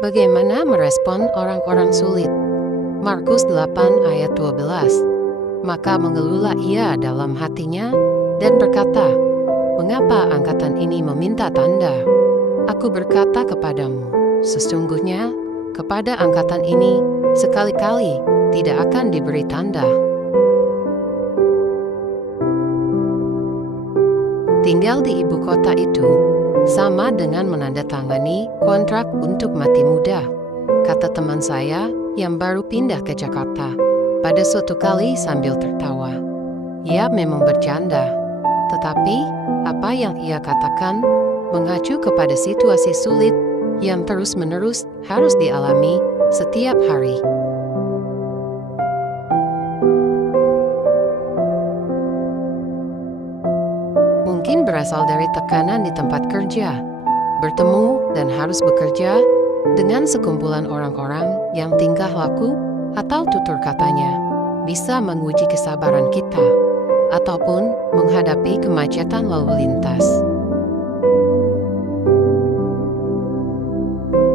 Bagaimana merespon orang-orang sulit? Markus 8 ayat 12. Maka mengeluhlah ia dalam hatinya dan berkata, "Mengapa angkatan ini meminta tanda? Aku berkata kepadamu, sesungguhnya kepada angkatan ini sekali-kali tidak akan diberi tanda." Tinggal di ibu kota itu sama dengan menandatangani kontrak untuk mati muda, kata teman saya yang baru pindah ke Jakarta pada suatu kali sambil tertawa. Ia memang bercanda, tetapi apa yang ia katakan mengacu kepada situasi sulit yang terus-menerus harus dialami setiap hari. Mungkin berasal dari tekanan di tempat kerja, bertemu dan harus bekerja dengan sekumpulan orang-orang yang tingkah laku atau tutur katanya bisa menguji kesabaran kita, ataupun menghadapi kemacetan lalu lintas.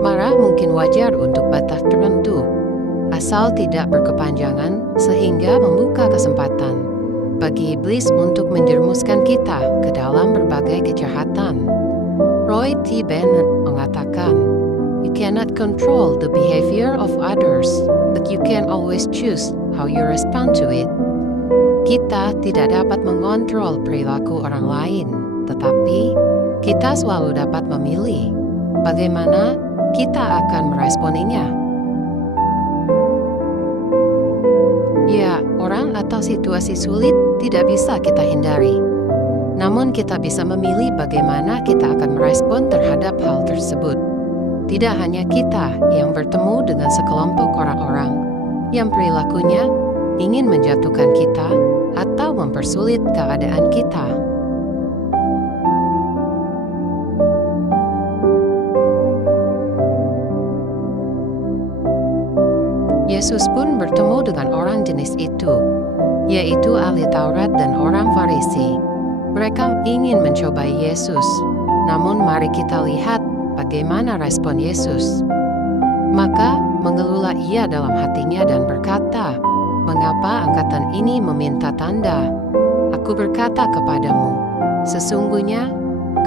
Marah mungkin wajar untuk batas tertentu, asal tidak berkepanjangan sehingga membuka kesempatan bagi iblis untuk menjerumuskan kita ke dalam berbagai kejahatan. Roy T. Bennett mengatakan, "You cannot control the behavior of others, but you can always choose how you respond to it." Kita tidak dapat mengontrol perilaku orang lain, tetapi kita selalu dapat memilih bagaimana kita akan meresponinya. Ya, orang atau situasi sulit tidak bisa kita hindari. Namun kita bisa memilih bagaimana kita akan merespon terhadap hal tersebut. Tidak hanya kita yang bertemu dengan sekelompok orang-orang yang perilakunya ingin menjatuhkan kita atau mempersulit keadaan kita. Yesus pun bertemu dengan orang jenis itu, yaitu ahli Taurat dan orang Farisi. Mereka ingin mencobai Yesus, namun mari kita lihat bagaimana respon Yesus. Maka mengeluhlah ia dalam hatinya dan berkata, "Mengapa angkatan ini meminta tanda? Aku berkata kepadamu, sesungguhnya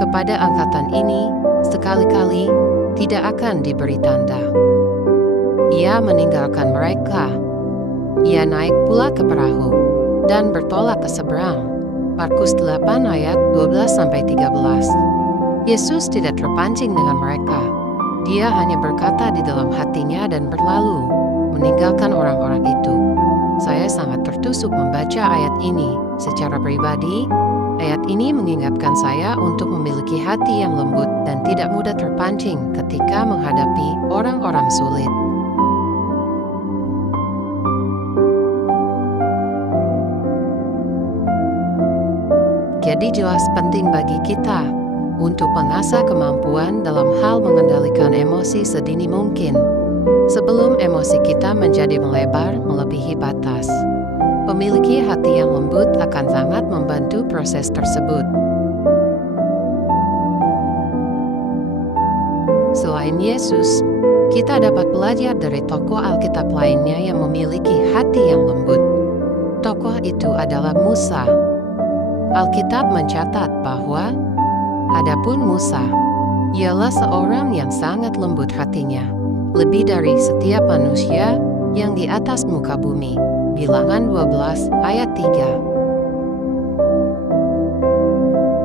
kepada angkatan ini sekali-kali tidak akan diberi tanda." Ia meninggalkan mereka. Ia naik pula ke perahu dan bertolak ke seberang. Markus 8 ayat 12-13. Yesus tidak terpancing dengan mereka. Dia hanya berkata di dalam hatinya dan berlalu, meninggalkan orang-orang itu. Saya sangat tertusuk membaca ayat ini. Secara pribadi, ayat ini mengingatkan saya untuk memiliki hati yang lembut dan tidak mudah terpancing ketika menghadapi orang-orang sulit. Jadi jelas penting bagi kita untuk mengasah kemampuan dalam hal mengendalikan emosi sedini mungkin, sebelum emosi kita menjadi melebar melebihi batas. Memiliki hati yang lembut akan sangat membantu proses tersebut. Selain Yesus, kita dapat belajar dari tokoh Alkitab lainnya yang memiliki hati yang lembut. Tokoh itu adalah Musa. Alkitab mencatat bahwa adapun Musa, ialah seorang yang sangat lembut hatinya, lebih dari setiap manusia yang di atas muka bumi. Bilangan 12 ayat 3.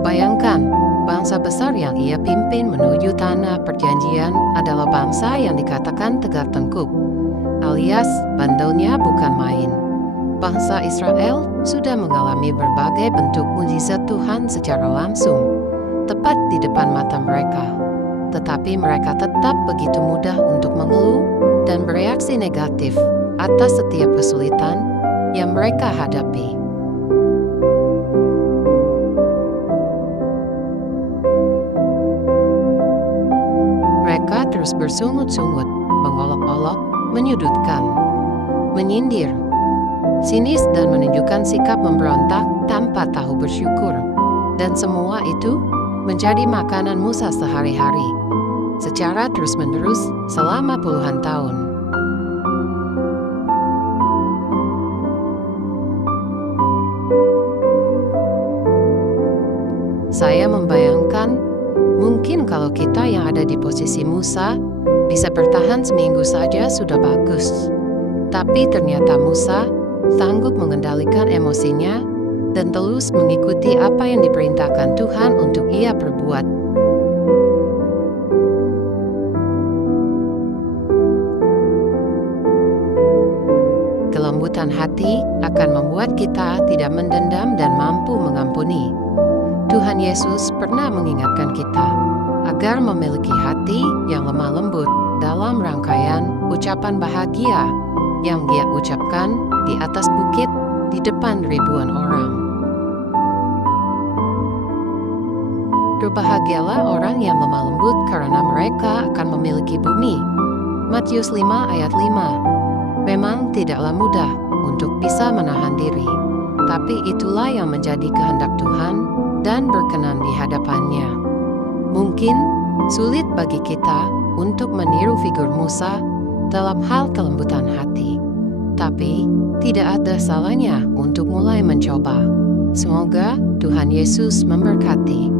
Bayangkan, bangsa besar yang ia pimpin menuju tanah perjanjian adalah bangsa yang dikatakan tegak tengkuk, alias bandelnya bukan main. Bangsa Israel sudah mengalami berbagai bentuk mukjizat Tuhan secara langsung, tepat di depan mata mereka. Tetapi mereka tetap begitu mudah untuk mengeluh dan bereaksi negatif atas setiap kesulitan yang mereka hadapi. Mereka terus bersungut-sungut, mengolok-olok, menyudutkan, menyindir, sinis dan menunjukkan sikap memberontak tanpa tahu bersyukur. Dan semua itu menjadi makanan Musa sehari-hari. secara terus-menerus selama puluhan tahun. Saya membayangkan, mungkin kalau kita yang ada di posisi Musa bisa bertahan seminggu saja sudah bagus. Tapi ternyata Musa sanggup mengendalikan emosinya dan terus mengikuti apa yang diperintahkan Tuhan untuk ia perbuat. Kelembutan hati akan membuat kita tidak mendendam dan mampu mengampuni. Tuhan Yesus pernah mengingatkan kita agar memiliki hati yang lemah lembut dalam rangkaian ucapan bahagia yang Dia ucapkan di atas bukit di depan ribuan orang. Berbahagialah orang yang lemah lembut karena mereka akan memiliki bumi. Matius 5 ayat 5. Memang tidaklah mudah untuk bisa menahan diri, tapi itulah yang menjadi kehendak Tuhan dan berkenan di hadapannya. Mungkin sulit bagi kita untuk meniru figur Musa dalam hal kelembutan hati, tapi tidak ada salahnya untuk mulai mencoba. Semoga Tuhan Yesus memberkati.